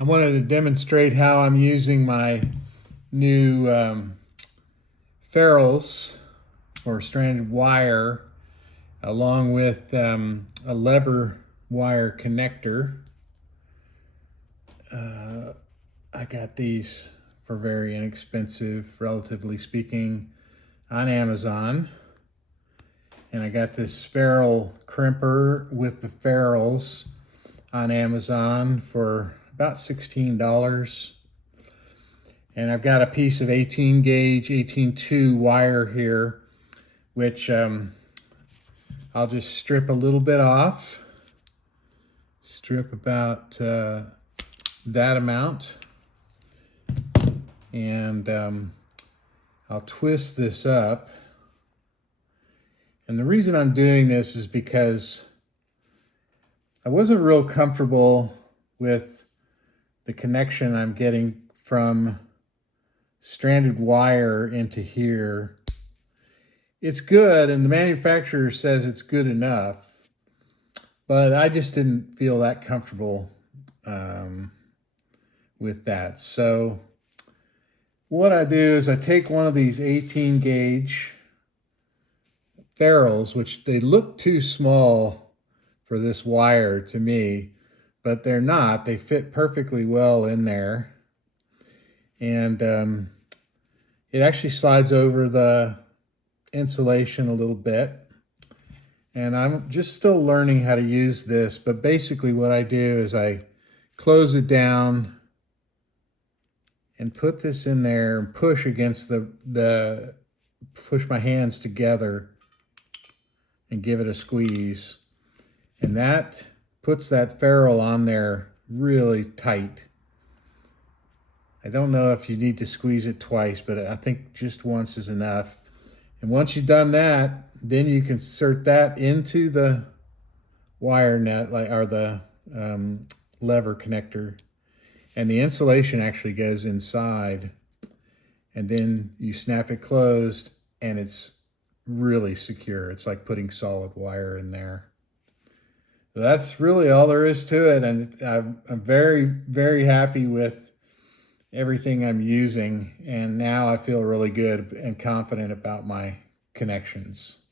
I wanted to demonstrate how I'm using my new ferrules for stranded wire along with a lever wire connector. I got these for very inexpensive, relatively speaking, on Amazon. And I got this ferrule crimper with the ferrules on Amazon for about $16. And I've got a piece of 18 gauge, 18.2 wire here, which I'll just strip a little bit off. Strip about that amount. And I'll twist this up. And the reason I'm doing this is because I wasn't real comfortable with the connection I'm getting from stranded wire into here. It's good, and the manufacturer says it's good enough, but I just didn't feel that comfortable with that. So what I do is I take one of these 18 gauge ferrules, which they look too small for this wire to me, but they're not. They fit perfectly well in there. And it actually slides over the insulation a little bit. And I'm just still learning how to use this, but basically what I do is I close it down and put this in there and push against push my hands together and give it a squeeze. And that puts that ferrule on there really tight. I don't know if you need to squeeze it twice, but I think just once is enough. And once you've done that, then you can insert that into the wire net, or the lever connector. And the insulation actually goes inside. And then you snap it closed and it's really secure. It's like putting solid wire in there. So that's really all there is to it. And I'm very, very happy with everything I'm using, and now I feel really good and confident about my connections.